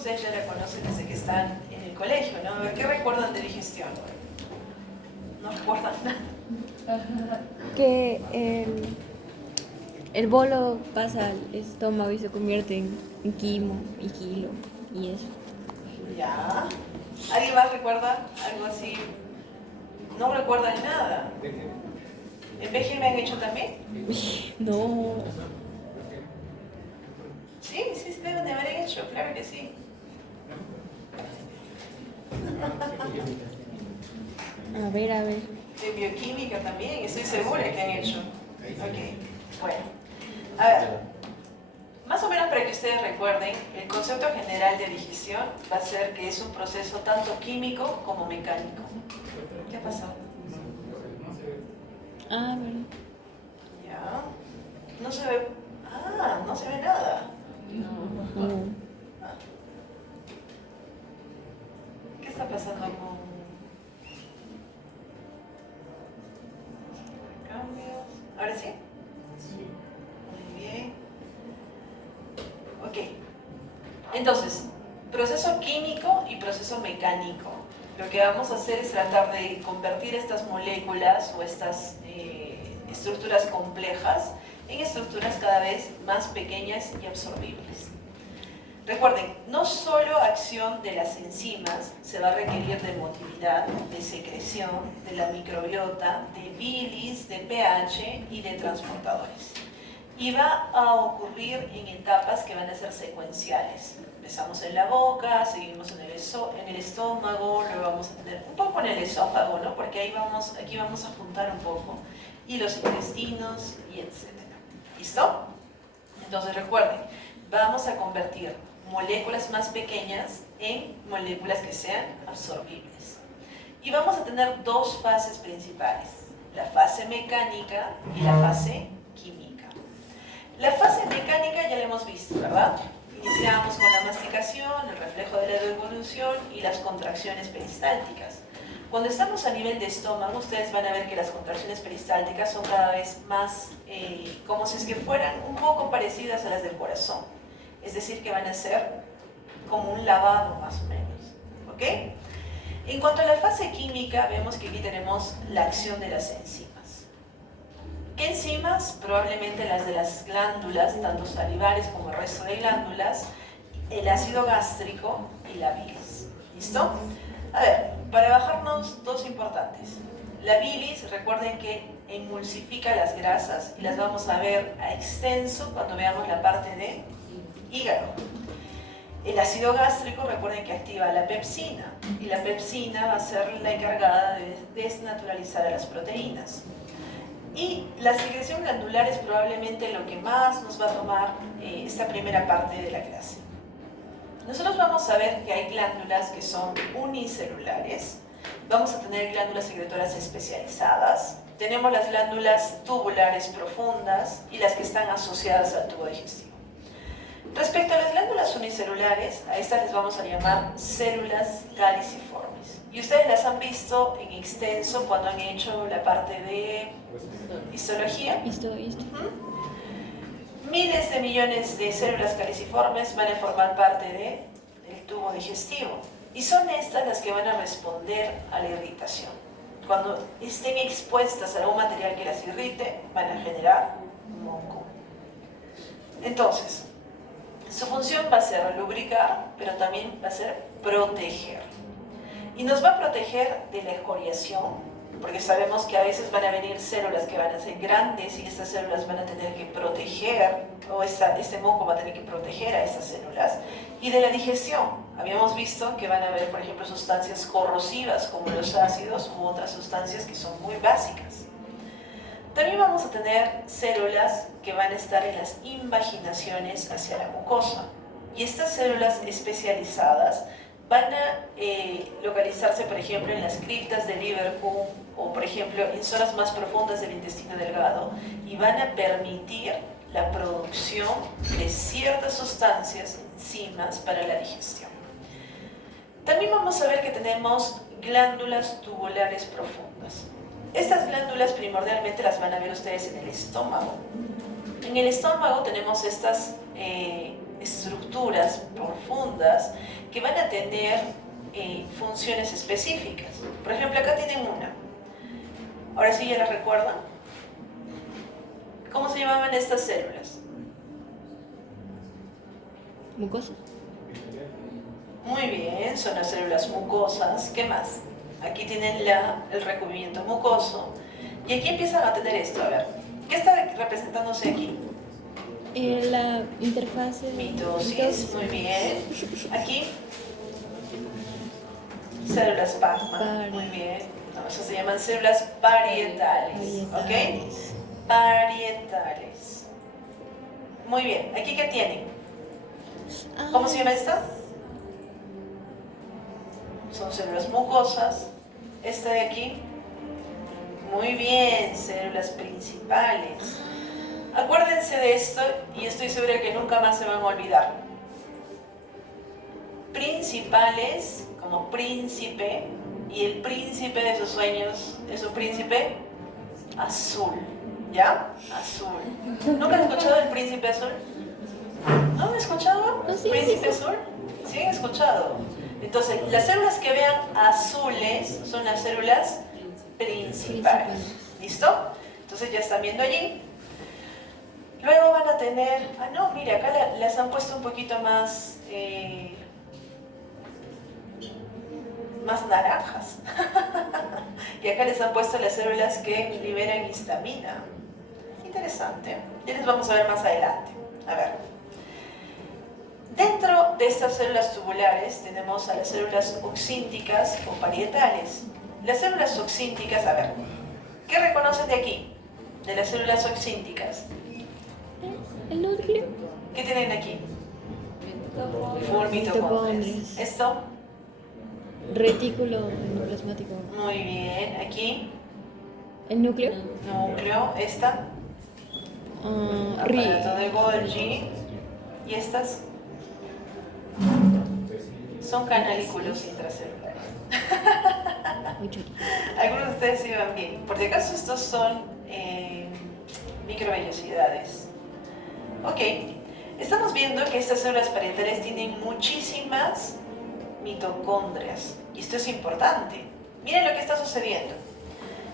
ustedes ya la conocen desde que están en el colegio, ¿no? A ver, ¿qué recuerdan de digestión? ¿No recuerdan nada? Que el bolo pasa al estómago y se convierte en quimo y kilo y eso. Ya. ¿Alguien más recuerda algo así? No recuerdan nada. ¿En BG me han hecho también? No. Sí, sí, se deben de haber hecho, claro que sí. A ver, a ver. De bioquímica también, estoy segura que han hecho. Ok, bueno. A ver, más o menos para que ustedes recuerden, el concepto general de digestión va a ser que es un proceso tanto químico como mecánico. ¿Qué ha pasado? Ah, verdad. Ya. No se ve. Ah, no se ve nada. No. Ah. ¿Qué está pasando con cambios? ¿Ahora sí? Sí. Muy bien. Ok. Entonces, proceso químico y proceso mecánico. Lo que vamos a hacer es tratar de convertir estas moléculas o estas estructuras complejas en estructuras cada vez más pequeñas y absorbibles. Recuerden, no solo acción de las enzimas se va a requerir de motilidad, de secreción, de la microbiota, de bilis, de pH y de transportadores. Y va a ocurrir en etapas que van a ser secuenciales. Empezamos en la boca, seguimos en el estómago, luego vamos a tener un poco en el esófago, ¿no? Porque aquí vamos a juntar un poco, y los intestinos, y etc. ¿Listo? Entonces recuerden, vamos a convertir moléculas más pequeñas en moléculas que sean absorbibles. Y vamos a tener dos fases principales, la fase mecánica y la fase química. La fase mecánica ya la hemos visto, ¿verdad? Iniciamos con la masticación, el reflejo de la devolución y las contracciones peristálticas. Cuando estamos a nivel de estómago, ustedes van a ver que las contracciones peristálticas son cada vez más como si es que fueran un poco parecidas a las del corazón. Es decir, que van a ser como un lavado más o menos. ¿Ok? En cuanto a la fase química, vemos que aquí tenemos la acción de las enzimas. ¿Qué enzimas? Probablemente las de las glándulas, tanto salivares como el resto de glándulas, el ácido gástrico y la bilis. ¿Listo? A ver, para bajarnos dos importantes. La bilis, recuerden que emulsifica las grasas y las vamos a ver a extenso cuando veamos la parte de hígado. El ácido gástrico, recuerden que activa la pepsina y la pepsina va a ser la encargada de desnaturalizar a las proteínas. Y la secreción glandular es probablemente lo que más nos va a tomar esta primera parte de la clase. Nosotros vamos a ver que hay glándulas que son unicelulares, vamos a tener glándulas secretoras especializadas, tenemos las glándulas tubulares profundas y las que están asociadas al tubo digestivo. Respecto a las glándulas unicelulares, a estas les vamos a llamar células caliciformes. Y ustedes las han visto en extenso cuando han hecho la parte de histología. Miles de millones de células caliciformes van a formar parte del tubo digestivo. Y son estas las que van a responder a la irritación. Cuando estén expuestas a algún material que las irrite, van a generar moco. Entonces, su función va a ser lubricar, pero también va a ser proteger. Y nos va a proteger de la escoriación, porque sabemos que a veces van a venir células que van a ser grandes y estas células van a tener que proteger, o este moco va a tener que proteger a estas células. Y de la digestión, habíamos visto que van a haber, por ejemplo, sustancias corrosivas como los ácidos u otras sustancias que son muy básicas. También vamos a tener células que van a estar en las invaginaciones hacia la mucosa. Y estas células especializadas van a localizarse, por ejemplo, en las criptas de Liverpool o, por ejemplo, en zonas más profundas del intestino delgado y van a permitir la producción de ciertas sustancias, enzimas, para la digestión. También vamos a ver que tenemos glándulas tubulares profundas. Estas glándulas primordialmente las van a ver ustedes en el estómago. En el estómago tenemos estas estructuras profundas que van a tener funciones específicas. Por ejemplo, acá tienen una. Ahora sí ya la recuerdan. ¿Cómo se llamaban estas células? Mucosa. Muy bien, son las células mucosas. ¿Qué más? Aquí tienen el recubrimiento mucoso. Y aquí empiezan a tener esto. A ver, ¿qué está representándose aquí? La interfase. Mitosis, muy bien. Aquí, células plasma, muy bien. No, eso se llaman células parietales, ¿ok? Parietales. Muy bien, ¿aquí qué tienen? ¿Cómo se llama esta? Son células mucosas. Esta de aquí, muy bien, células principales. Acuérdense de esto y estoy segura que nunca más se van a olvidar. Principales, como príncipe, y el príncipe de sus sueños es un príncipe azul, ¿ya? Azul. ¿Nunca han escuchado el príncipe azul? ¿No han escuchado? ¿Príncipe azul? ¿Sí han escuchado? Entonces, las células que vean azules son las células principales. ¿Listo? Entonces ya están viendo allí. Luego van a tener, no, mire, acá las han puesto un poquito más, más naranjas. Y acá les han puesto las células que liberan histamina. Interesante. Ya les vamos a ver más adelante. A ver. Dentro de estas células tubulares tenemos a las células oxínticas o parietales. Las células oxínticas, a ver, ¿qué reconocen de aquí? De las células oxínticas. El núcleo. ¿Qué tienen aquí? Full mitocondrias. ¿Esto? Retículo endoplasmático. Muy bien. ¿Aquí? El núcleo. Núcleo. ¿Esta? Aparato de Golgi. ¿Y estas? Son canalículos intracelulares. Algunos de ustedes iban bien. Por si acaso estos son microvellosidades. Ok, estamos viendo que estas células parietales tienen muchísimas mitocondrias. Y esto es importante. Miren lo que está sucediendo.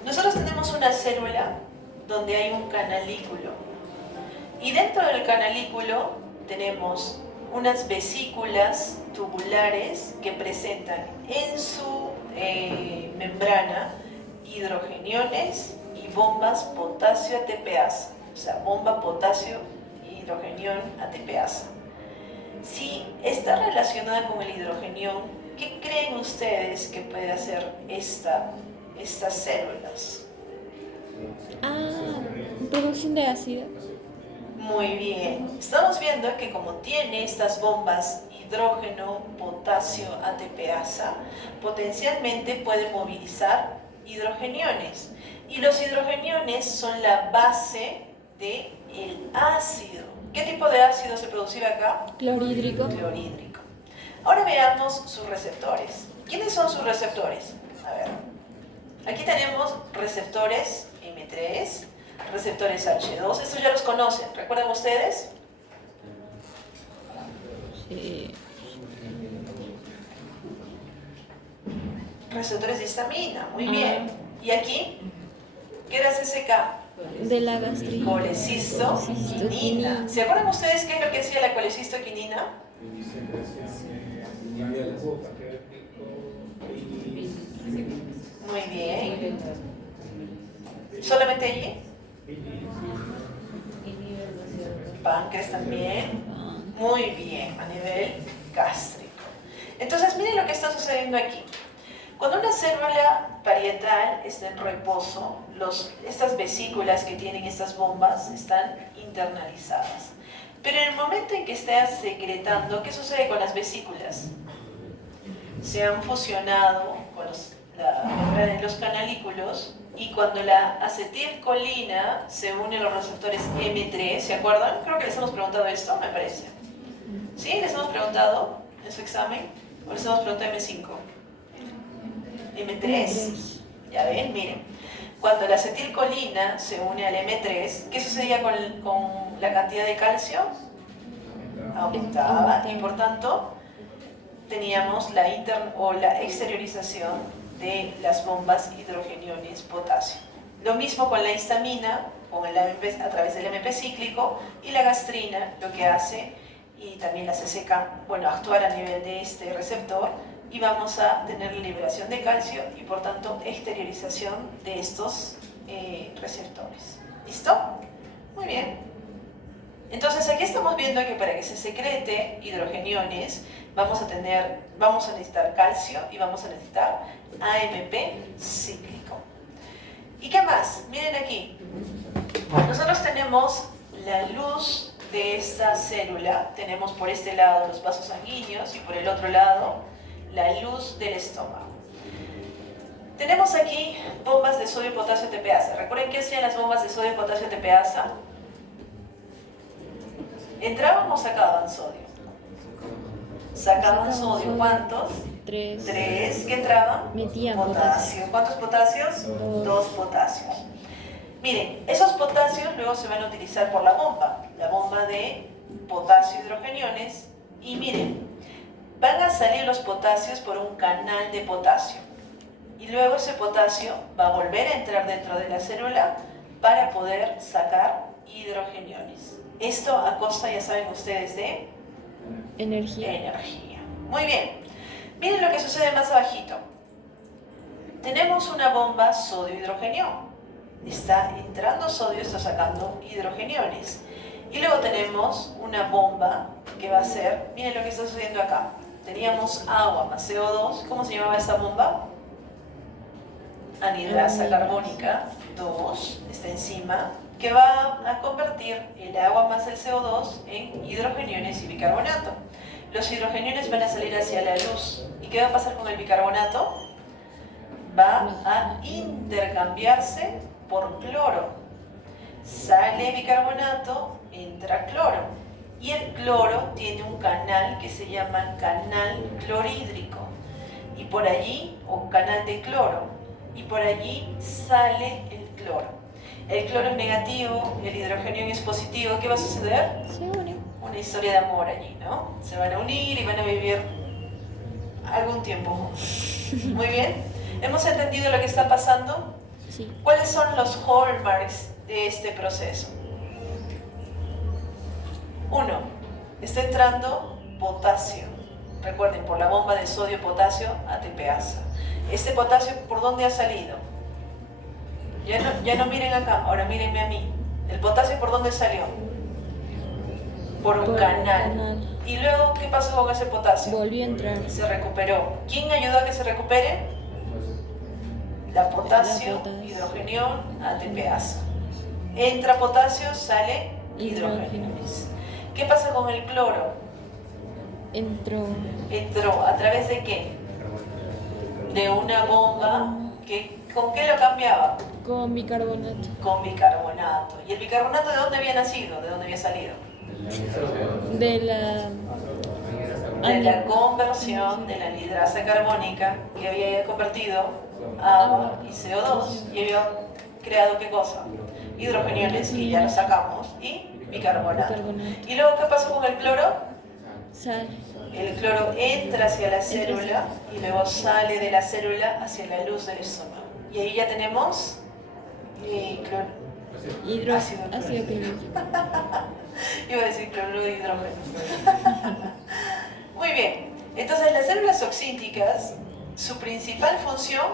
Nosotros tenemos una célula donde hay un canalículo. Y dentro del canalículo tenemos unas vesículas tubulares que presentan en su membrana hidrogeniones y bombas potasio ATPasa. O sea, bomba potasio hidrogenión ATPasa. Si está relacionada con el hidrogenión, ¿qué creen ustedes que puede hacer estas células? Producción de ácido. Muy bien. Estamos viendo que como tiene estas bombas hidrógeno, potasio, ATPasa, potencialmente puede movilizar hidrogeniones. Y los hidrogeniones son la base del ácido. ¿Qué tipo de ácido se producirá acá? Clorhídrico. Clorhídrico. Ahora veamos sus receptores. ¿Quiénes son sus receptores? A ver. Aquí tenemos receptores M3, receptores H2. Estos ya los conocen. ¿Recuerdan ustedes? Sí. Receptores de histamina. Muy bien. ¿Y aquí? ¿Qué era CCK? De la gastritis. Colecistoquinina. ¿Se acuerdan ustedes qué es lo que hacía la colecistoquinina? Muy bien. ¿Solamente allí? Páncreas también. Muy bien, a nivel gástrico. Entonces, miren lo que está sucediendo aquí. Cuando una célula parietal está en reposo, estas vesículas que tienen estas bombas están internalizadas. Pero en el momento en que está secretando, ¿qué sucede con las vesículas? Se han fusionado con la membrana de los canalículos y cuando la acetilcolina se une a los receptores M3, ¿se acuerdan? Creo que les hemos preguntado esto, me parece. ¿Sí? ¿Les hemos preguntado en su examen? ¿O les hemos preguntado M5? M3. Ya ven, miren. Cuando la acetilcolina se une al M3, ¿qué sucedía con la cantidad de calcio? aumentaba y por tanto teníamos la exteriorización de las bombas hidrogeniones potasio. Lo mismo con la histamina, a través del AMP cíclico, y la gastrina lo que hace, y también la CCK, bueno, actuar a nivel de este receptor, y vamos a tener liberación de calcio y por tanto exteriorización de estos receptores. ¿Listo? Muy bien. Entonces aquí estamos viendo que para que se secrete hidrogeniones vamos a necesitar calcio y vamos a necesitar AMP cíclico. ¿Y qué más? Miren aquí. Nosotros tenemos la luz de esta célula. Tenemos por este lado los vasos sanguíneos y por el otro lado la luz del estómago. Tenemos aquí bombas de sodio, potasio, TPasa. ¿Recuerden qué hacían las bombas de sodio, potasio, TPasa? ¿Entraban o sacaban sodio? Sacaban sodio. ¿Cuántos? 3. 3. ¿Qué entraban? Metían potasio. ¿Cuántos potasios? 2 potasios. Miren, esos potasios luego se van a utilizar por la bomba de potasio hidrogeniones. Y miren, van a salir los potasios por un canal de potasio. Y luego ese potasio va a volver a entrar dentro de la célula para poder sacar hidrogeniones. Esto a costa, ya saben ustedes, de energía. Muy bien. Miren lo que sucede más abajito. Tenemos una bomba sodio-hidrogenión. Está entrando sodio, está sacando hidrogeniones. Y luego tenemos una bomba que va a ser, miren lo que está sucediendo acá. Teníamos agua más CO2. ¿Cómo se llamaba esta bomba? Anidrasa carbónica 2, está encima, que va a convertir el agua más el CO2 en hidrogeniones y bicarbonato. Los hidrogeniones van a salir hacia la luz. ¿Y qué va a pasar con el bicarbonato? Va a intercambiarse por cloro. Sale bicarbonato, entra cloro. Y el cloro tiene un canal que se llama canal clorhídrico. Y por allí, o canal de cloro. Y por allí sale el cloro. El cloro es negativo, el hidrogenión es positivo. ¿Qué va a suceder? Se une. Una historia de amor allí, ¿no? Se van a unir y van a vivir algún tiempo juntos. Muy bien. ¿Hemos entendido lo que está pasando? Sí. ¿Cuáles son los hallmarks de este proceso? 1. Está entrando potasio. Recuerden, por la bomba de sodio-potasio ATPasa. Este potasio, ¿por dónde ha salido? Ya no miren acá, ahora mírenme a mí. ¿El potasio por dónde salió? Por un canal. ¿Y luego qué pasó con ese potasio? Volvió a entrar. Se recuperó. ¿Quién ayudó a que se recupere? La potasio, hidrogenión, ATPasa. Entra potasio, sale hidrogeniones. ¿Qué pasa con el cloro? Entró. ¿A través de qué? De una bomba que ¿con qué lo cambiaba? Con bicarbonato. Con bicarbonato. ¿Y el bicarbonato de dónde había nacido? ¿De dónde había salido? De la conversión de la anhidrasa carbónica que había convertido agua y CO2 y había creado ¿qué cosa? Hidrogeniones, que ya lo sacamos, y bicarbonato. ¿Y luego qué pasó con el cloro? Sal. El cloro entra hacia la célula y luego sale de la célula hacia la luz del estómago. Y ahí ya tenemos ácido clorhídrico. Iba a decir cloruro de hidrógeno. Muy bien. Entonces las células oxínticas, su principal función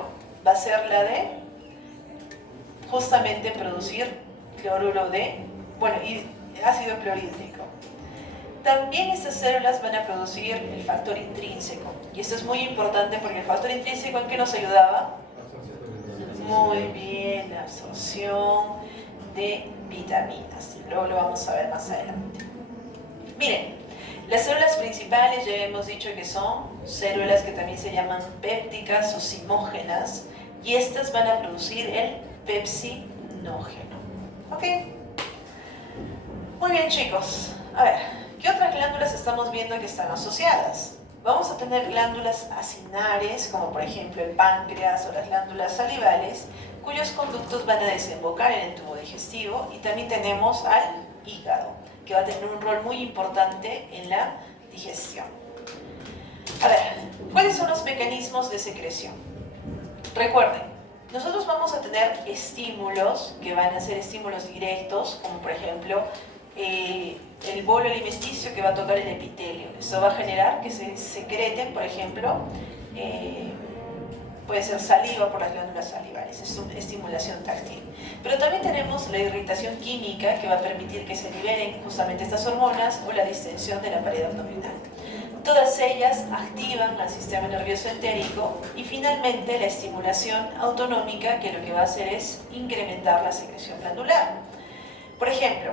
va a ser la de justamente producir cloruro de, ácido clorhídrico. También estas células van a producir el factor intrínseco. Y esto es muy importante porque el factor intrínseco, ¿en qué nos ayudaba? Muy bien, la absorción de vitaminas. Y luego lo vamos a ver más adelante. Miren, las células principales ya hemos dicho que son células que también se llaman pépticas o simógenas. Y estas van a producir el pepsinógeno. ¿Ok? Muy bien, chicos. A ver. ¿Qué otras glándulas estamos viendo que están asociadas? Vamos a tener glándulas acinares, como por ejemplo el páncreas o las glándulas salivales, cuyos conductos van a desembocar en el tubo digestivo, y también tenemos al hígado. que va a tener un rol muy importante en la digestión. A ver, ¿cuáles son los mecanismos de secreción? Recuerden, nosotros vamos a tener estímulos que van a ser estímulos directos, como por ejemplo el bolo alimenticio que va a tocar el epitelio. Eso va a generar que se secreten, por ejemplo, puede ser saliva por las glándulas salivales, es una estimulación táctil. Pero también tenemos la irritación química que va a permitir que se liberen justamente estas hormonas o la distensión de la pared abdominal. Todas ellas activan al sistema nervioso entérico y finalmente la estimulación autonómica que lo que va a hacer es incrementar la secreción glandular. Por ejemplo,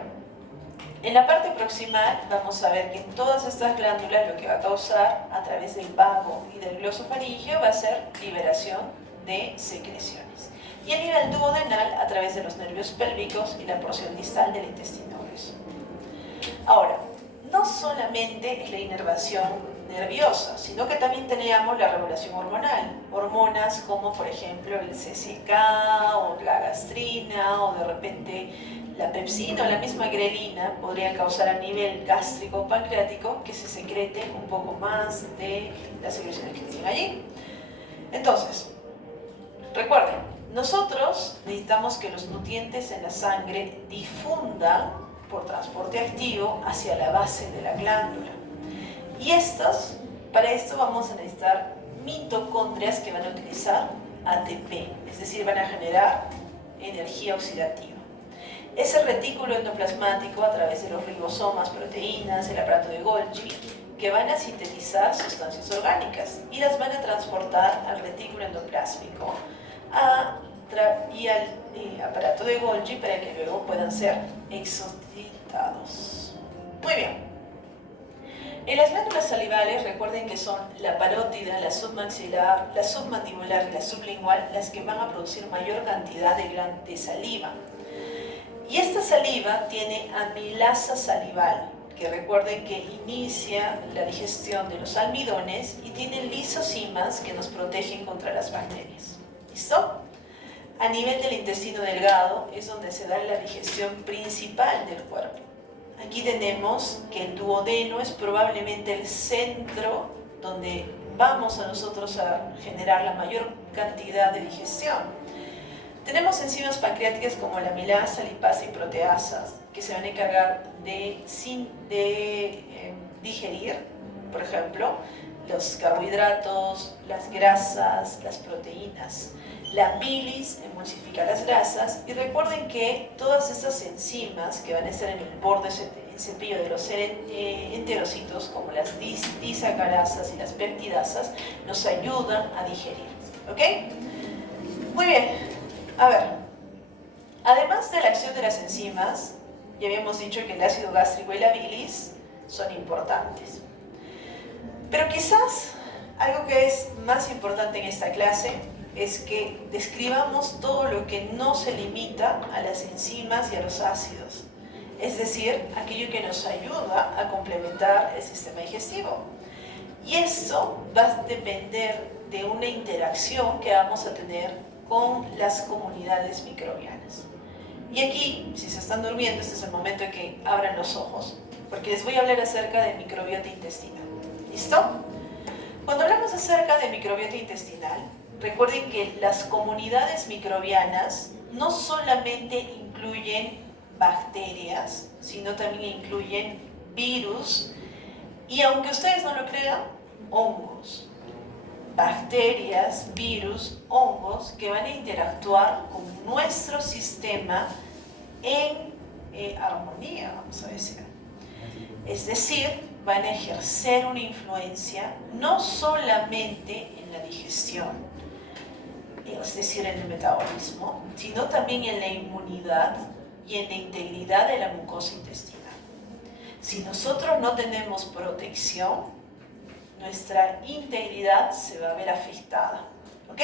en la parte proximal vamos a ver que en todas estas glándulas lo que va a causar a través del vago y del glosofaringeo va a ser liberación de secreciones. Y a nivel duodenal a través de los nervios pélvicos y la porción distal del intestino grueso. Ahora, no solamente es la inervación nerviosa, sino que también teníamos la regulación hormonal. Hormonas como por ejemplo el CCK o la gastrina o de repente la pepsina o la misma grelina podrían causar a nivel gástrico o pancreático que se secrete un poco más de las secreciones que tienen allí. Entonces, recuerden, nosotros necesitamos que los nutrientes en la sangre difundan por transporte activo hacia la base de la glándula. Y para esto vamos a necesitar mitocondrias que van a utilizar ATP, es decir, van a generar energía oxidativa. Ese retículo endoplasmático a través de los ribosomas, proteínas, el aparato de Golgi, que van a sintetizar sustancias orgánicas y las van a transportar al retículo endoplásmico y al aparato de Golgi para que luego puedan ser exotizados. Muy bien. En las glándulas salivales, recuerden que son la parótida, la submaxilar, la submandibular y la sublingual las que van a producir mayor cantidad de saliva. Y esta saliva tiene amilasa salival, que recuerden que inicia la digestión de los almidones y tiene lisosimas que nos protegen contra las bacterias. ¿Listo? A nivel del intestino delgado es donde se da la digestión principal del cuerpo. Aquí tenemos que el duodeno es probablemente el centro donde vamos a nosotros a generar la mayor cantidad de digestión. Tenemos enzimas pancreáticas como la amilasa, lipasa y proteasas que se van a encargar de digerir, por ejemplo, los carbohidratos, las grasas, las proteínas. La bilis emulsifica las grasas y recuerden que todas estas enzimas que van a estar en el borde cepillo de los enterocitos, como las disacarasas y las peptidasas, nos ayudan a digerir. ¿Ok? Muy bien. A ver, además de la acción de las enzimas, ya habíamos dicho que el ácido gástrico y la bilis son importantes. Pero quizás algo que es más importante en esta clase es que describamos todo lo que no se limita a las enzimas y a los ácidos, es decir, aquello que nos ayuda a complementar el sistema digestivo. Y esto va a depender de una interacción que vamos a tener con las comunidades microbianas. Y aquí, si se están durmiendo, este es el momento en que abran los ojos, porque les voy a hablar acerca de microbiota intestinal. ¿Listo? Cuando hablamos acerca de microbiota intestinal, recuerden que las comunidades microbianas no solamente incluyen bacterias, sino también incluyen virus y, aunque ustedes no lo crean, hongos. Bacterias, virus, hongos que van a interactuar con nuestro sistema en armonía, vamos a decir. Es decir, van a ejercer una influencia no solamente en la digestión, es decir, en el metabolismo, sino también en la inmunidad y en la integridad de la mucosa intestinal. Si nosotros no tenemos protección, nuestra integridad se va a ver afectada. ¿Ok?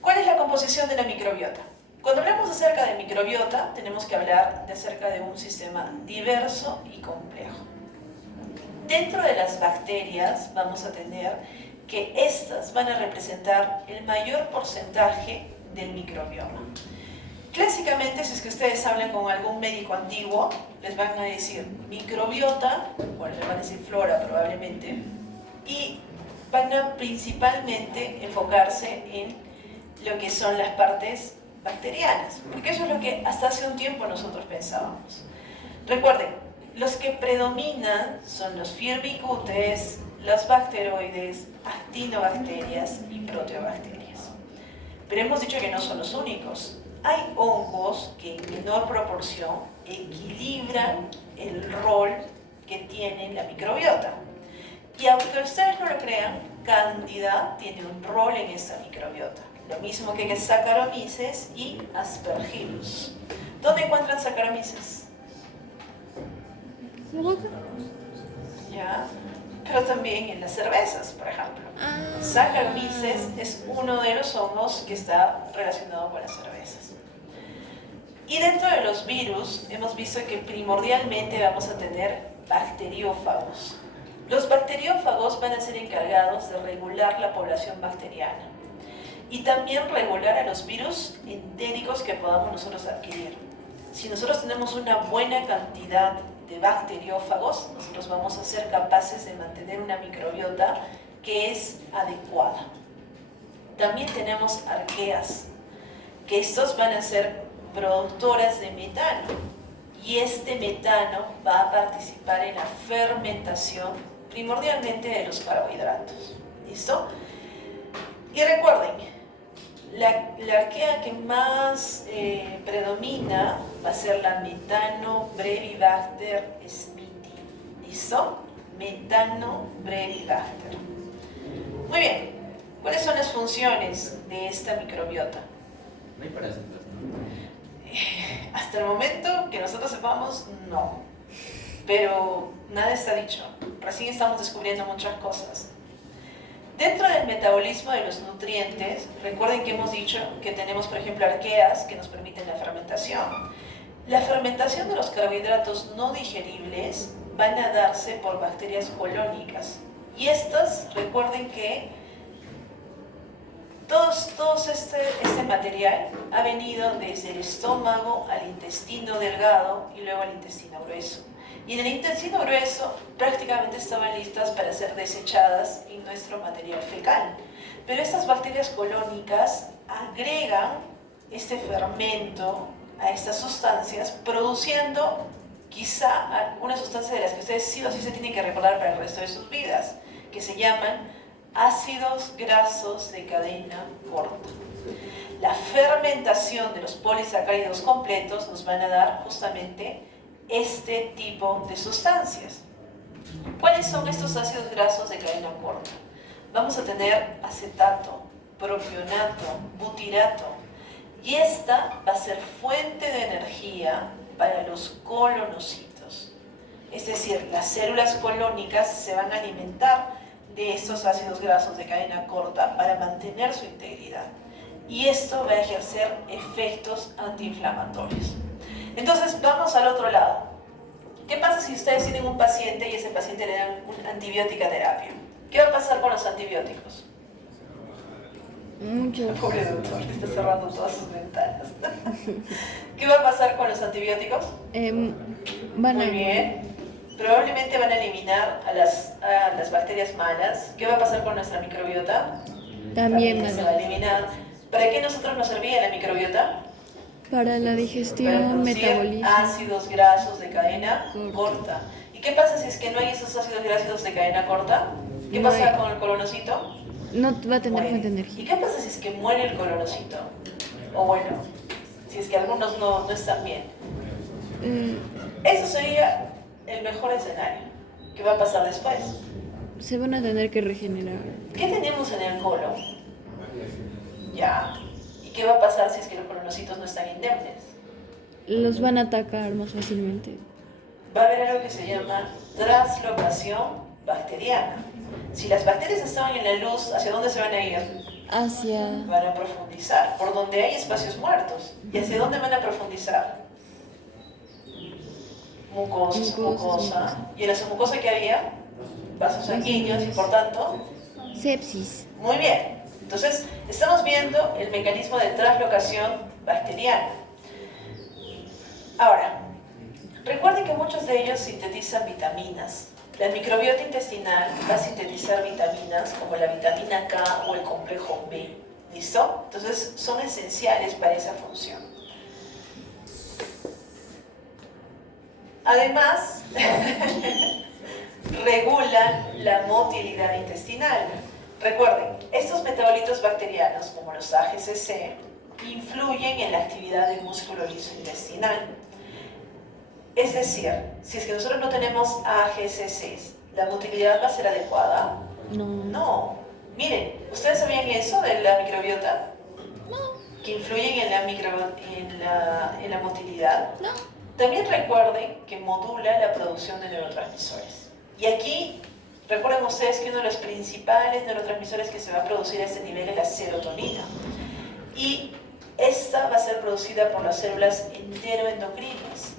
¿Cuál es la composición de la microbiota? Cuando hablamos acerca de microbiota, tenemos que hablar acerca de un sistema diverso y complejo. Dentro de las bacterias vamos a tener que estas van a representar el mayor porcentaje del microbioma. Clásicamente, si es que ustedes hablan con algún médico antiguo, les van a decir microbiota, bueno, les van a decir flora probablemente, y van a principalmente enfocarse en lo que son las partes bacterianas, porque eso es lo que hasta hace un tiempo nosotros pensábamos. Recuerden, los que predominan son los firmicutes, los bacteroides, actinobacterias y proteobacterias. Pero hemos dicho que no son los únicos. Hay hongos que en menor proporción equilibran el rol que tiene la microbiota. Y aunque ustedes no lo crean, Cándida tiene un rol en esta microbiota. Lo mismo que Saccharomyces y Aspergillus. ¿Dónde encuentran Saccharomyces? Ya, pero también en las cervezas, por ejemplo. Saccharomyces es uno de los hongos que está relacionado con las cervezas. Y dentro de los virus hemos visto que primordialmente vamos a tener bacteriófagos. Los bacteriófagos van a ser encargados de regular la población bacteriana y también regular a los virus entéricos que podamos nosotros adquirir. Si nosotros tenemos una buena cantidad de bacteriófagos, nosotros vamos a ser capaces de mantener una microbiota que es adecuada. También tenemos arqueas, que estos van a ser productoras de metano, y este metano va a participar en la fermentación primordialmente de los carbohidratos. ¿Listo? Y recuerden, la arquea que más predomina va a ser la Methanobrevibacter smithii. ¿Listo? Methanobrevibacter. Muy bien. ¿Cuáles son las funciones de esta microbiota? No hay parásitos, ¿no? Hasta el momento que nosotros sepamos, no. Pero nada está dicho. Recién estamos descubriendo muchas cosas. Dentro del metabolismo de los nutrientes, recuerden que hemos dicho que tenemos, por ejemplo, arqueas que nos permiten la fermentación. La fermentación de los carbohidratos no digeribles van a darse por bacterias colónicas. Y estas, recuerden que todo este material ha venido desde el estómago al intestino delgado y luego al intestino grueso. Y en el intestino grueso prácticamente estaban listas para ser desechadas en nuestro material fecal. Pero estas bacterias colónicas agregan este fermento a estas sustancias, produciendo quizá una sustancia de las que ustedes sí o sí se tienen que recordar para el resto de sus vidas, que se llaman ácidos grasos de cadena corta. La fermentación de los polisacáridos completos nos van a dar justamente este tipo de sustancias. ¿Cuáles son estos ácidos grasos de cadena corta? Vamos a tener acetato, propionato, butirato, y esta va a ser fuente de energía para los colonocitos. Es decir, las células colónicas se van a alimentar de estos ácidos grasos de cadena corta para mantener su integridad. Y esto va a ejercer efectos antiinflamatorios. Entonces, vamos al otro lado. ¿Qué pasa si ustedes tienen un paciente y ese paciente le dan una antibiótica terapia? ¿Qué va a pasar con los antibióticos? Mucho. Pobre doctor, está cerrando todas sus ventanas. ¿Qué va a pasar con los antibióticos? Van a... Muy bien. Probablemente van a eliminar a las bacterias malas. ¿Qué va a pasar con nuestra microbiota? También se va a eliminar. ¿Para qué nosotros nos servía la microbiota? para la Para digestión, producir metabolismo. ácidos grasos de cadena corta. ¿Y qué pasa si es que no hay esos ácidos grasos de cadena corta? ¿Qué No pasa hay. con el colonocito? No va a tener Muere. fuente de ¿Y energía. qué pasa si es que muere el colonocito? O bueno, si es que algunos no están bien. Eso sería el mejor escenario. ¿Qué va a pasar después? Se van a tener que regenerar. ¿Qué tenemos en el colon? Ya. ¿Y qué va a pasar si es que los colonocitos no están indemnes? Los van a atacar más fácilmente. Va a haber algo que se llama translocación bacteriana. Si las bacterias estaban en la luz, ¿hacia dónde se van a ir? Hacia... Van a profundizar, por donde hay espacios muertos. ¿Y hacia dónde van a profundizar? Mucosa. ¿Y en la mucosa qué había? Vasos sanguíneos, y por tanto... Sepsis. Muy bien. Entonces, estamos viendo el mecanismo de translocación bacteriana. Ahora, recuerden que muchos de ellos sintetizan vitaminas. La microbiota intestinal va a sintetizar vitaminas como la vitamina K o el complejo B. ¿Listo? Entonces son esenciales para esa función. Además, regulan la motilidad intestinal. Recuerden, estos metabolitos bacterianos, como los AGCC, influyen en la actividad del músculo liso intestinal. Es decir, si es que nosotros no tenemos AGCCs, ¿la motilidad va a ser adecuada? No. No. Miren, ¿ustedes sabían eso de la microbiota? No. Que influyen en la motilidad. No. También recuerden que modula la producción de neurotransmisores. Y aquí, recuerden ustedes que uno de los principales neurotransmisores que se va a producir a este nivel es la serotonina. Y esta va a ser producida por las células enteroendocrinas.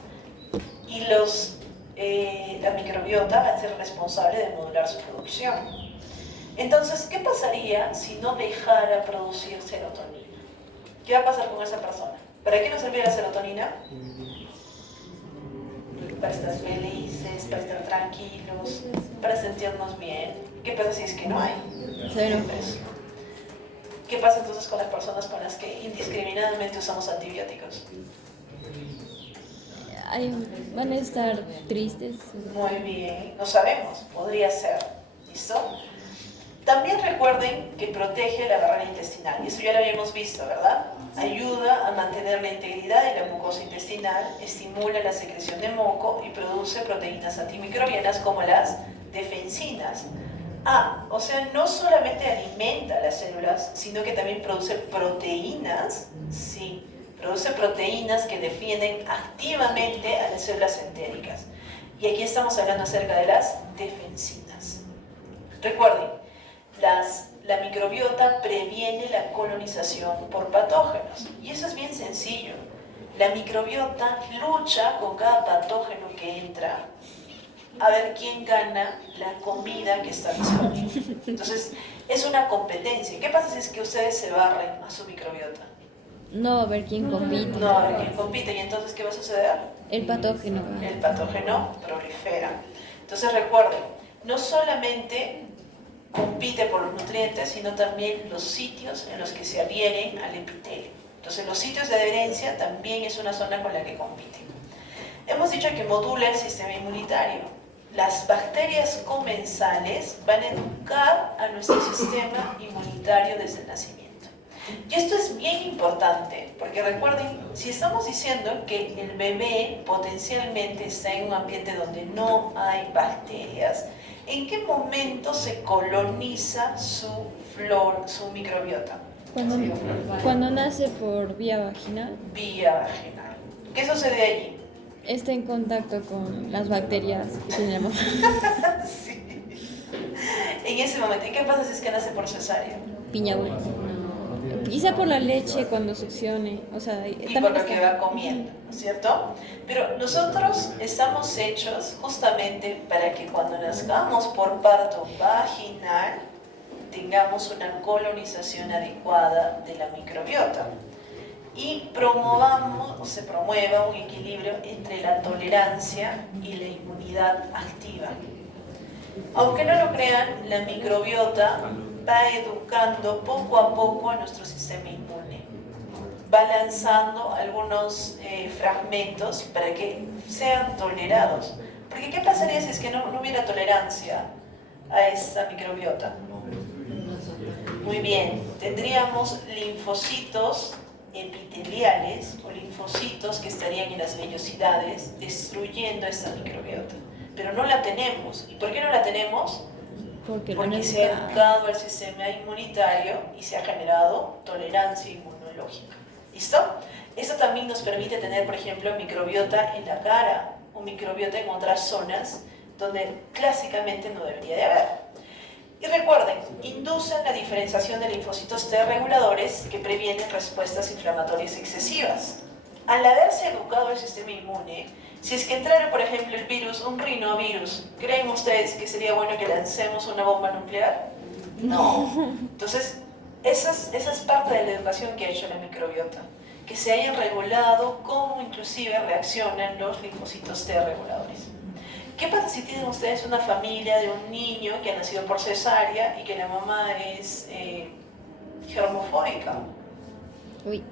Y la microbiota va a ser responsable de modular su producción. Entonces, ¿qué pasaría si no dejara producir serotonina? ¿Qué va a pasar con esa persona? ¿Para qué nos sirve la serotonina? Para estar felices, para estar tranquilos, para sentirnos bien. ¿Qué pasa si es que no hay? Cero. ¿Qué pasa entonces con las personas con las que indiscriminadamente usamos antibióticos? Van a estar tristes. Muy bien, no sabemos, podría ser. ¿Listo? También recuerden que protege la barrera intestinal, y eso ya lo habíamos visto, ¿verdad? Ayuda a mantener la integridad de la mucosa intestinal, estimula la secreción de moco y produce proteínas antimicrobianas como las defensinas. O sea, no solamente alimenta a las células, sino que también produce proteínas, sí, produce proteínas que defienden activamente a las células entéricas. Y aquí estamos hablando acerca de las defensinas. Recuerden, la microbiota previene la colonización por patógenos. Y eso es bien sencillo. La microbiota lucha con cada patógeno que entra a ver quién gana la comida que está disponible. Entonces, es una competencia. ¿Qué pasa si es que ustedes se barren a su microbiota? No, a ver quién compite. No, a ver quién compite. ¿Y entonces qué va a suceder? El patógeno. El patógeno prolifera. Entonces, recuerden, no solamente compite por los nutrientes, sino también los sitios en los que se adhieren al epitelio. Entonces, los sitios de adherencia también es una zona con la que compiten. Hemos dicho que modula el sistema inmunitario. Las bacterias comensales van a educar a nuestro sistema inmunitario desde el nacimiento. Y esto es bien importante, porque recuerden, si estamos diciendo que el bebé potencialmente está en un ambiente donde no hay bacterias, ¿en qué momento se coloniza su microbiota? Cuando nace por vía vaginal, Vía vaginal. ¿Qué sucede allí? está en contacto con las bacterias que tenemos. Sí. En ese momento, ¿y qué pasa si es que nace por cesárea? Piña buena. Quizá por la leche cuando succione, o sea, Y también por lo está- que va comiendo, ¿no es cierto? Pero nosotros estamos hechos justamente para que cuando nazcamos por parto vaginal tengamos una colonización adecuada de la microbiota y promovamos o se promueva un equilibrio entre la tolerancia y la inmunidad activa. Aunque no lo crean, la microbiota va educando poco a poco a nuestro sistema inmune. Va lanzando algunos fragmentos para que sean tolerados. Porque ¿qué pasaría si es que no hubiera tolerancia a esta microbiota? Muy bien, tendríamos linfocitos epiteliales o linfocitos que estarían en las vellosidades destruyendo esta microbiota. Pero no la tenemos. ¿Y por qué no la tenemos? porque Porque se ha educado al sistema inmunitario y se ha generado tolerancia inmunológica. ¿Listo? Esto también nos permite tener, por ejemplo, microbiota en la cara o microbiota en otras zonas donde clásicamente no debería de haber. Y recuerden, inducen la diferenciación de linfocitos T reguladores que previenen respuestas inflamatorias excesivas. Al haberse educado el sistema inmune, si es que entrara, por ejemplo, el virus, un rinovirus, ¿creen ustedes que sería bueno que lancemos una bomba nuclear? No. Entonces, esa es parte de la educación que ha hecho la microbiota, que se hayan regulado cómo inclusive reaccionan los linfocitos T reguladores. ¿Qué pasa si tienen ustedes una familia de un niño que ha nacido por cesárea y que la mamá es germofóbica? Uy,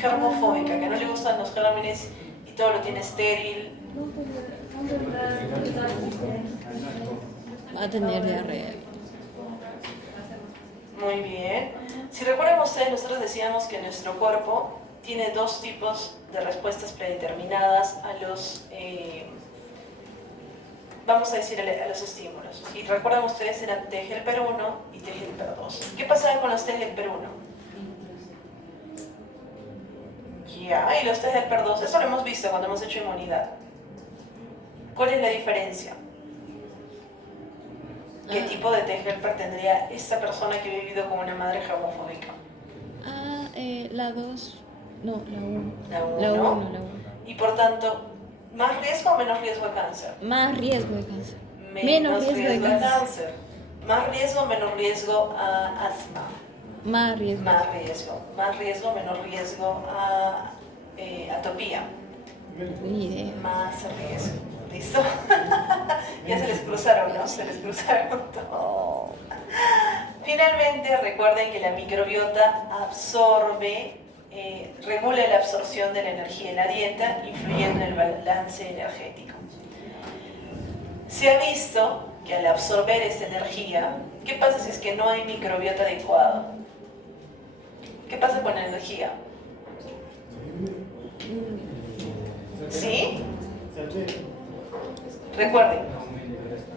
Germofóbica, que no le gustan los gérmenes y todo lo tiene estéril. va a tener diarrea. Muy bien. Si recuerdan ustedes, nosotros decíamos que nuestro cuerpo tiene dos tipos de respuestas predeterminadas a los, vamos a decir, a los estímulos. Y recuerdan ustedes, eran T-helper 1 y T-helper 2. ¿Qué pasaba con los T-helper 1? Ya, y los T-helper 2, eso lo hemos visto cuando hemos hecho inmunidad. ¿Cuál es la diferencia? ¿Qué tipo de T-helper tendría esta persona que ha vivido con una madre germofóbica? La 2, no, la 1. La 1. La 1, la 1. Y por tanto, ¿más riesgo o menos riesgo de cáncer? Más riesgo de cáncer. Menos riesgo de cáncer. Más riesgo o menos riesgo a asma. Más riesgo. Más riesgo. Más riesgo, menos riesgo a atopía. Ni idea. Más riesgo. ¿Listo? Ya se les cruzaron, ¿no? Se les cruzaron todo. Finalmente, recuerden que la microbiota absorbe, regula la absorción de la energía en la dieta, influyendo en el balance energético. Se ha visto que al absorber esta energía, ¿qué pasa si es que no hay microbiota adecuado? ¿Qué pasa con la energía? ¿Sí? Recuerden,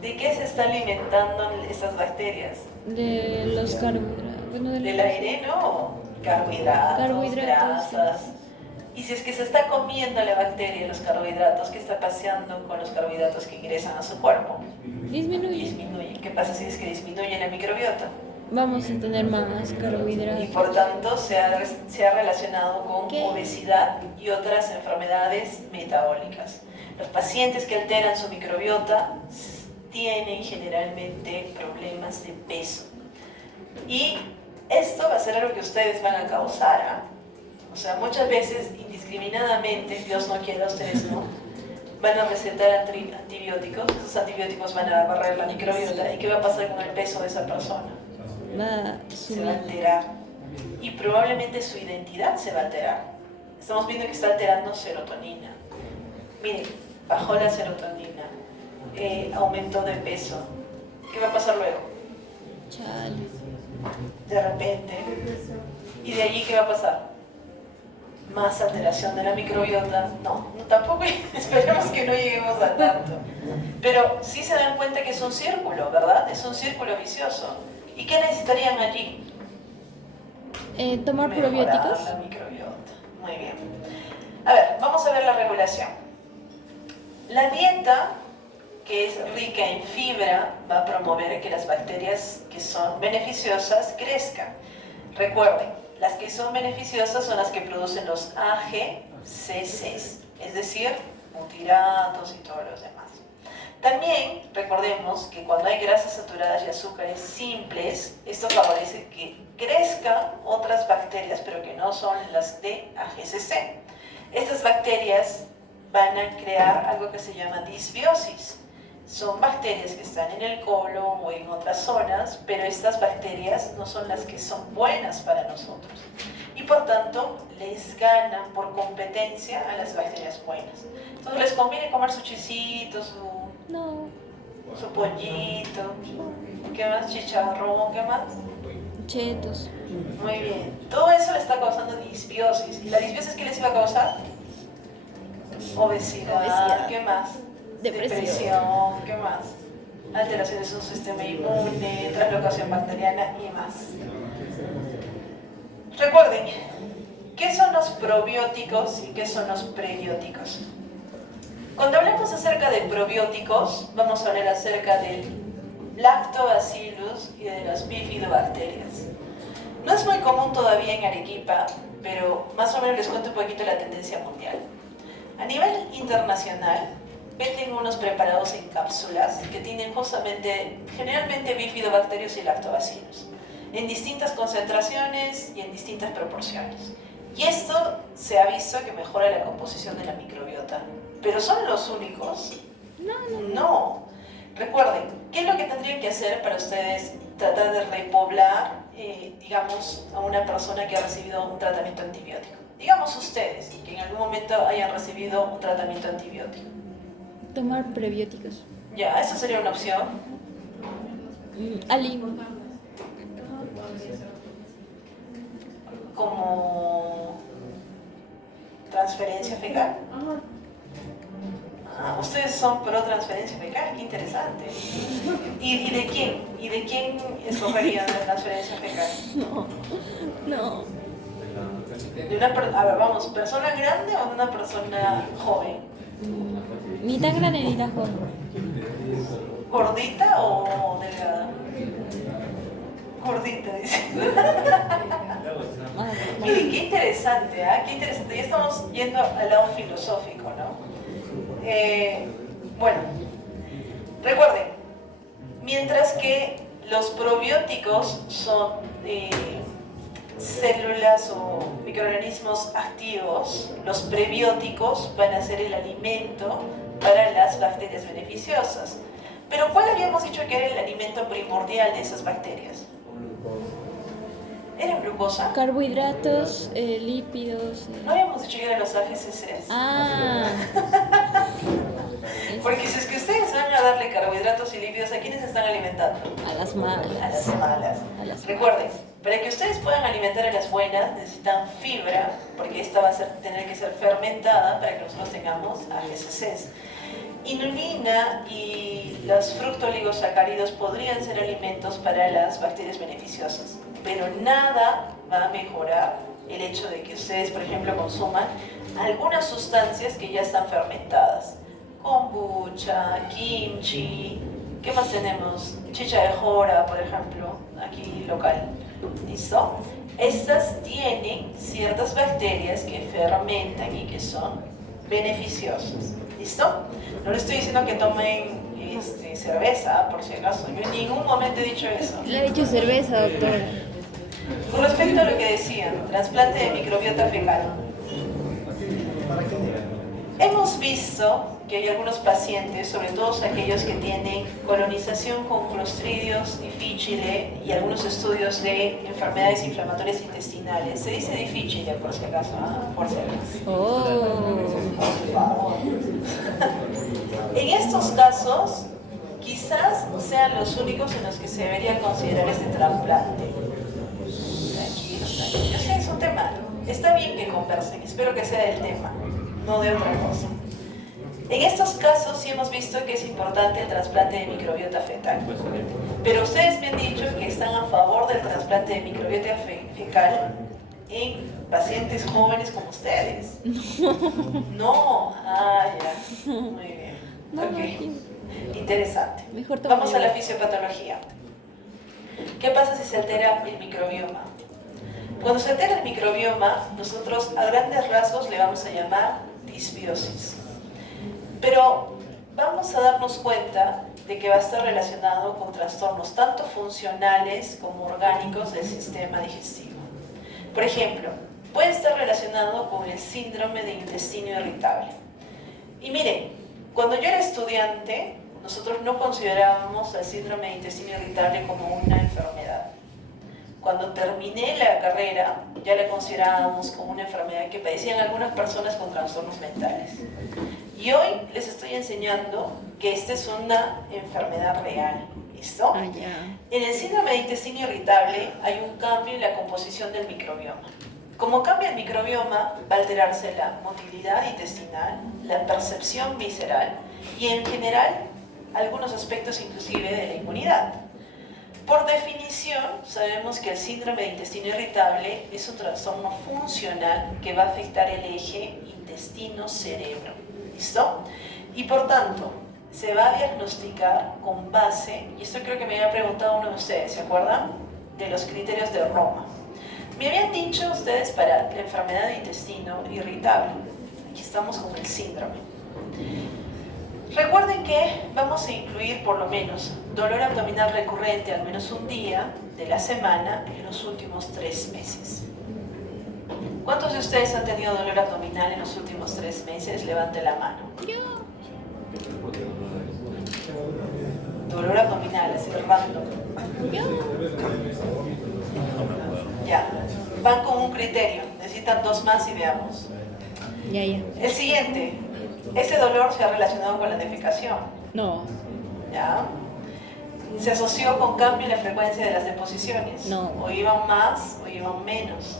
¿de qué se están alimentando estas bacterias? De los carbohidratos. Bueno, Del aire, ¿no? Carbohidratos, grasas. Y si es que se está comiendo la bacteria los carbohidratos, ¿qué está pasando con los carbohidratos que ingresan a su cuerpo? Disminuye. ¿Qué pasa si es que disminuye la microbiota? Vamos a tener más carbohidratos. Y por tanto se ha relacionado con obesidad y otras enfermedades metabólicas. Los pacientes que alteran su microbiota tienen generalmente problemas de peso. Y esto va a ser algo que ustedes van a causar, ¿ah? O sea, muchas veces, indiscriminadamente, Dios no quiera, ustedes no, van a recetar antibióticos, esos antibióticos van a barrer la microbiota, ¿y qué va a pasar con el peso de esa persona? Se va a alterar. Y probablemente su identidad se va a alterar. Estamos viendo que está alterando serotonina. Miren, bajó la serotonina, aumentó de peso. ¿Qué va a pasar luego? Chale. De repente. ¿Y de allí qué va a pasar? Más alteración de la microbiota. No, tampoco, esperemos que no lleguemos a tanto. Pero sí se dan cuenta que es un círculo, ¿verdad? Es un círculo vicioso. ¿Y qué necesitarían allí? ¿Tomar probióticos? La microbiota. Muy bien. A ver, vamos a ver la regulación. La dieta, que es rica en fibra, va a promover que las bacterias que son beneficiosas crezcan. Recuerden, las que son beneficiosas son las que producen los AGCCs, es decir, butiratos y todos los demás. También recordemos que cuando hay grasas saturadas y azúcares simples, esto favorece que crezcan otras bacterias, pero que no son las de AGCC. Estas bacterias van a crear algo que se llama disbiosis. Son bacterias que están en el colon o en otras zonas, pero estas bacterias no son las que son buenas para nosotros. Y por tanto, les ganan por competencia a las bacterias buenas. Entonces les conviene comer su chisito, su pollito, ¿qué más? Chicharrón, ¿qué más? Chetos. Muy bien. Todo eso le está causando disbiosis. ¿Y la disbiosis qué les iba a causar? Obesidad. ¿Qué más? Depresión. ¿Qué más? Alteraciones en su sistema inmune, translocación bacteriana y más. Recuerden, ¿qué son los probióticos y qué son los prebióticos? Cuando hablamos acerca de probióticos, vamos a hablar acerca del lactobacillus y de las bifidobacterias. No es muy común todavía en Arequipa, pero más o menos les cuento un poquito la tendencia mundial. A nivel internacional, venden unos preparados en cápsulas que tienen justamente, generalmente bifidobacterios y lactobacillus, en distintas concentraciones y en distintas proporciones. Y esto se ha visto que mejora la composición de la microbiota. ¿Pero son los únicos? No. Recuerden, ¿qué es lo que tendrían que hacer para ustedes tratar de repoblar, digamos, a una persona que ha recibido un tratamiento antibiótico? Digamos ustedes, que en algún momento hayan recibido un tratamiento antibiótico. Tomar prebióticos. Ya, esa sería una opción. Como transferencia fecal. Ah, ustedes son pro transferencia fecal, qué interesante. ¿Y de quién? ¿Y de quién escogerían la transferencia fecal? No. De una a ver, vamos, ¿persona grande o de una persona joven? Ni tan grande ni tan joven. ¿Gordita o delgada? Gordita, dice. Miren, qué interesante, ¿ah? Qué interesante. Ya estamos yendo al lado filosófico, ¿no? Bueno, recuerden, mientras que los probióticos son células o microorganismos activos, los prebióticos van a ser el alimento para las bacterias beneficiosas. Pero ¿cuál habíamos dicho que era el alimento primordial de esas bacterias? ¿Era glucosa? Carbohidratos, lípidos. No habíamos dicho que eran los AGCCs. Ah. Porque si es que ustedes van a darle carbohidratos y lípidos, ¿a quiénes están alimentando? A las malas. A las malas. Recuerden, para que ustedes puedan alimentar a las buenas, necesitan fibra, porque esta va a tener que ser fermentada para que nosotros tengamos AGCCs. Inulina y los fructooligosacáridos podrían ser alimentos para las bacterias beneficiosas, pero nada va a mejorar el hecho de que ustedes, por ejemplo, consuman algunas sustancias que ya están fermentadas. Kombucha, kimchi, ¿qué más tenemos? Chicha de jora, por ejemplo, aquí local. ¿Listo? Estas tienen ciertas bacterias que fermentan y que son beneficiosas. ¿Listo? No les estoy diciendo que tomen cerveza, por si acaso. Yo en ningún momento he dicho eso. Le he dicho cerveza, doctora. Con respecto a lo que decían, trasplante de microbiota fecal. Hemos visto que hay algunos pacientes, sobre todo aquellos que tienen colonización con Clostridios difficile y algunos estudios de enfermedades inflamatorias intestinales. Se dice difficile por si acaso, por si acaso. Por favor. En estos casos, quizás sean los únicos en los que se debería considerar este trasplante. Tranquilos, tranquilos. Yo sé, es un tema. Está bien que conversen, espero que sea del tema, no de otra cosa. En estos casos sí hemos visto que es importante el trasplante de microbiota fetal. Pero ustedes me han dicho que están a favor del trasplante de microbiota fecal en pacientes jóvenes como ustedes. No, ya. Muy bien. Ok. Interesante. Vamos a la fisiopatología. ¿Qué pasa si se altera el microbioma? Cuando se altera el microbioma, nosotros a grandes rasgos le vamos a llamar disbiosis. Pero vamos a darnos cuenta de que va a estar relacionado con trastornos tanto funcionales como orgánicos del sistema digestivo. Por ejemplo, puede estar relacionado con el síndrome de intestino irritable. Y miren, cuando yo era estudiante, nosotros no considerábamos el síndrome de intestino irritable como una enfermedad. Cuando terminé la carrera, ya la considerábamos como una enfermedad que padecían algunas personas con trastornos mentales. Y hoy les estoy enseñando que esta es una enfermedad real. ¿Listo? En el síndrome de intestino irritable hay un cambio en la composición del microbioma. Como cambia el microbioma, va a alterarse la motilidad intestinal, la percepción visceral y en general algunos aspectos inclusive de la inmunidad. Por definición, sabemos que el síndrome de intestino irritable es un trastorno funcional que va a afectar el eje intestino-cerebro. ¿Listo? Y por tanto, se va a diagnosticar con base, y esto creo que me había preguntado uno de ustedes, ¿se acuerdan? De los criterios de Roma. Me habían dicho ustedes para la enfermedad de intestino irritable. Aquí estamos con el síndrome. Recuerden que vamos a incluir por lo menos dolor abdominal recurrente al menos un día de la semana en los últimos 3 meses. ¿Cuántos de ustedes han tenido dolor abdominal en los últimos 3 meses? Levante la mano. Dolor abdominal, así random. Ya. Van con un criterio. Necesitan 2 más y veamos. Ya. El siguiente. Ese dolor se ha relacionado con la defecación. No. ¿Ya? Se asoció con cambio en la frecuencia de las deposiciones. No. O iban más o iban menos.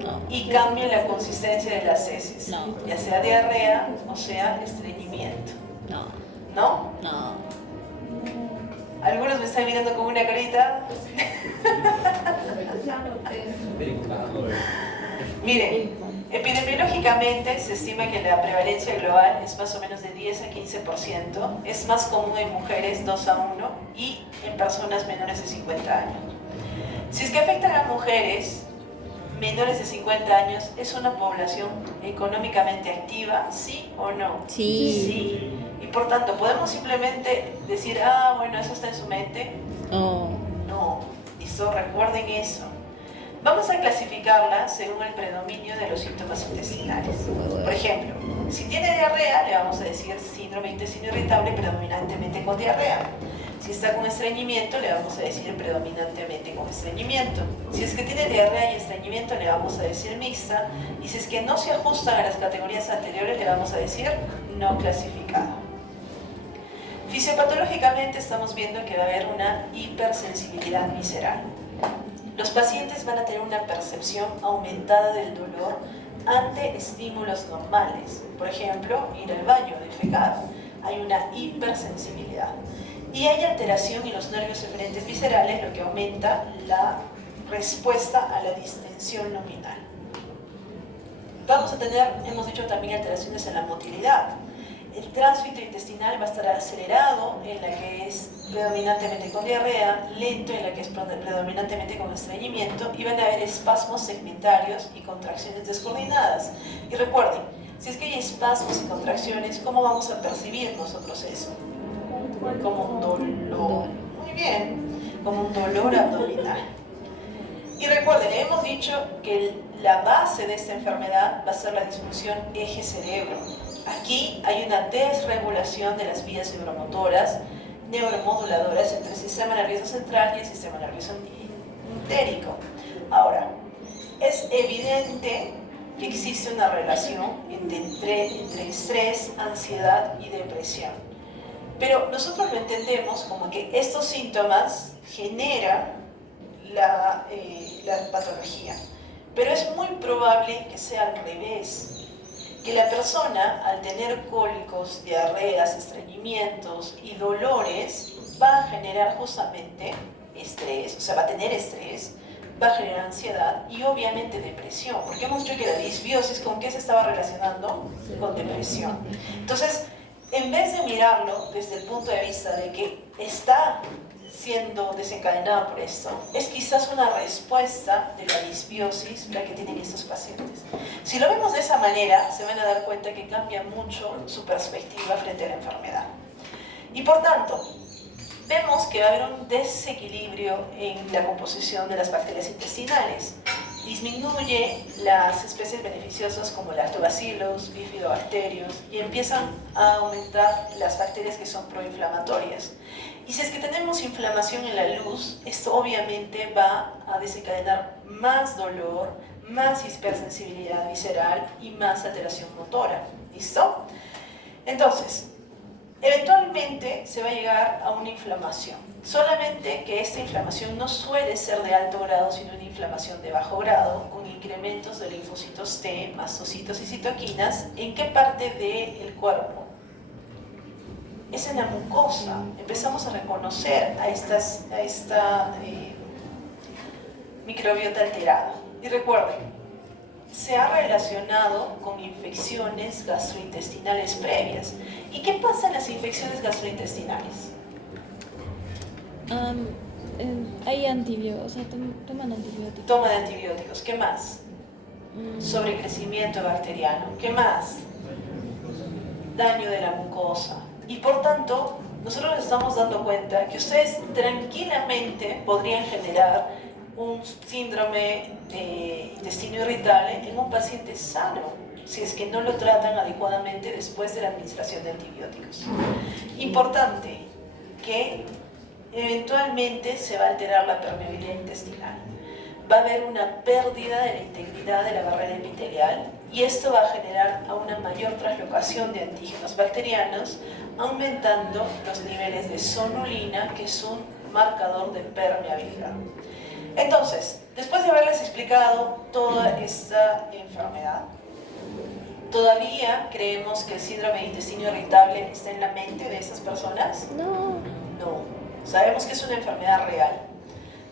No. Y cambio en la consistencia de las heces. No. Ya sea diarrea o sea estreñimiento. No. ¿No? No. Algunos me están mirando con una carita. Miren, epidemiológicamente se estima que la prevalencia global es más o menos de 10 a 15%. Es más común en mujeres 2 a 1 y en personas menores de 50 años. Si es que afectan a mujeres menores de 50 años, ¿es una población económicamente activa? ¿Sí o no? Sí. Sí. Y por tanto, ¿podemos simplemente decir, ah, bueno, eso está en su mente? No. No. Listo, recuerden eso. Vamos a clasificarla según el predominio de los síntomas intestinales. Por ejemplo, si tiene diarrea, le vamos a decir síndrome de intestino irritable predominantemente con diarrea. Si está con estreñimiento, le vamos a decir predominantemente con estreñimiento. Si es que tiene diarrea y estreñimiento, le vamos a decir mixta. Y si es que no se ajustan a las categorías anteriores, le vamos a decir no clasificado. Fisiopatológicamente estamos viendo que va a haber una hipersensibilidad visceral. Los pacientes van a tener una percepción aumentada del dolor ante estímulos normales. Por ejemplo, ir al baño, defecar. Hay una hipersensibilidad. Y hay alteración en los nervios eferentes viscerales, lo que aumenta la respuesta a la distensión nominal. Vamos a tener, hemos dicho también, alteraciones en la motilidad. El tránsito intestinal va a estar acelerado en la que es predominantemente con diarrea, lento en la que es predominantemente con estreñimiento, y van a haber espasmos segmentarios y contracciones descoordinadas. Y recuerden, si es que hay espasmos y contracciones, ¿cómo vamos a percibir nosotros eso? Como un dolor. Muy bien, como un dolor abdominal. Y recuerden, hemos dicho que la base de esta enfermedad va a ser la disfunción eje cerebro. Aquí hay una desregulación de las vías neuromotoras, neuromoduladoras entre el sistema nervioso central y el sistema nervioso entérico. Ahora, es evidente que existe una relación entre estrés, ansiedad y depresión. Pero nosotros lo entendemos como que estos síntomas generan la patología. Pero es muy probable que sea al revés. Que la persona, al tener cólicos, diarreas, estreñimientos y dolores, va a generar justamente estrés, o sea, va a tener estrés, va a generar ansiedad y obviamente depresión, porque hemos dicho que la disbiosis, ¿con qué se estaba relacionando? Con depresión. Entonces, en vez de mirarlo desde el punto de vista de que está siendo desencadenada por esto, es quizás una respuesta de la disbiosis la que tienen estos pacientes. Si lo vemos de esa manera, se van a dar cuenta que cambia mucho su perspectiva frente a la enfermedad. Y por tanto, vemos que va a haber un desequilibrio en la composición de las bacterias intestinales. Disminuye las especies beneficiosas como lactobacillus, bifidobacterios, y empiezan a aumentar las bacterias que son proinflamatorias. Y si es que tenemos inflamación en la luz, esto obviamente va a desencadenar más dolor, más hipersensibilidad visceral y más alteración motora. ¿Listo? Entonces, eventualmente se va a llegar a una inflamación. Solamente que esta inflamación no suele ser de alto grado, sino una inflamación de bajo grado, con incrementos de linfocitos T, mastocitos y citoquinas. ¿En qué parte del cuerpo? Es en la mucosa. Empezamos a reconocer a esta microbiota alterada. Y recuerden, se ha relacionado con infecciones gastrointestinales previas. ¿Y qué pasa en las infecciones gastrointestinales? Hay antibióticos, o sea, toman antibióticos. Toma de antibióticos. ¿Qué más? Sobrecrecimiento bacteriano. ¿Qué más? Daño de la mucosa. Y por tanto, nosotros nos estamos dando cuenta que ustedes tranquilamente podrían generar un síndrome de intestino irritable en un paciente sano, si es que no lo tratan adecuadamente después de la administración de antibióticos. Importante que eventualmente se va a alterar la permeabilidad intestinal. Va a haber una pérdida de la integridad de la barrera epitelial y esto va a generar a una mayor traslocación de antígenos bacterianos, aumentando los niveles de sonulina, que es un marcador de permeabilidad. Entonces, después de haberles explicado toda esta enfermedad, ¿todavía creemos que el síndrome de intestino irritable está en la mente de estas personas? No. No, sabemos que es una enfermedad real.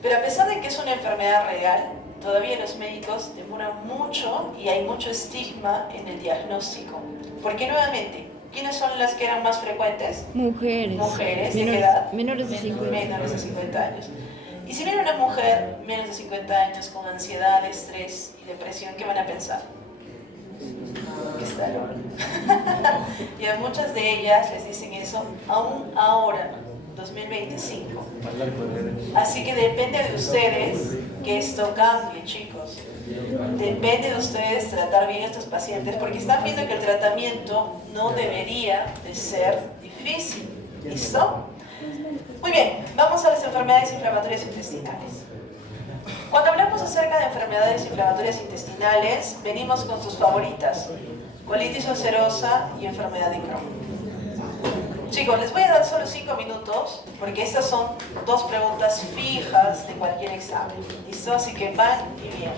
Pero a pesar de que es una enfermedad real, todavía los médicos demoran mucho y hay mucho estigma en el diagnóstico. Porque nuevamente, ¿quiénes son las que eran más frecuentes? Mujeres. Mujeres, ¿de qué edad? Menores de 50. Menores de 50 años. Y si viene una mujer menos de 50 años con ansiedad, estrés y depresión, ¿qué van a pensar? Que está loca. Y a muchas de ellas les dicen eso aún ahora, 2025. Así que depende de ustedes que esto cambie, chicos. Depende de ustedes tratar bien a estos pacientes, porque están viendo que el tratamiento no debería de ser difícil. ¿Listo? Muy bien, vamos a las enfermedades inflamatorias intestinales. Cuando hablamos acerca de enfermedades inflamatorias intestinales, venimos con sus favoritas: colitis ulcerosa y enfermedad de Crohn. Chicos, les voy a dar solo 5 minutos, porque estas son 2 preguntas fijas de cualquier examen. ¿Listo? Así que van y bien.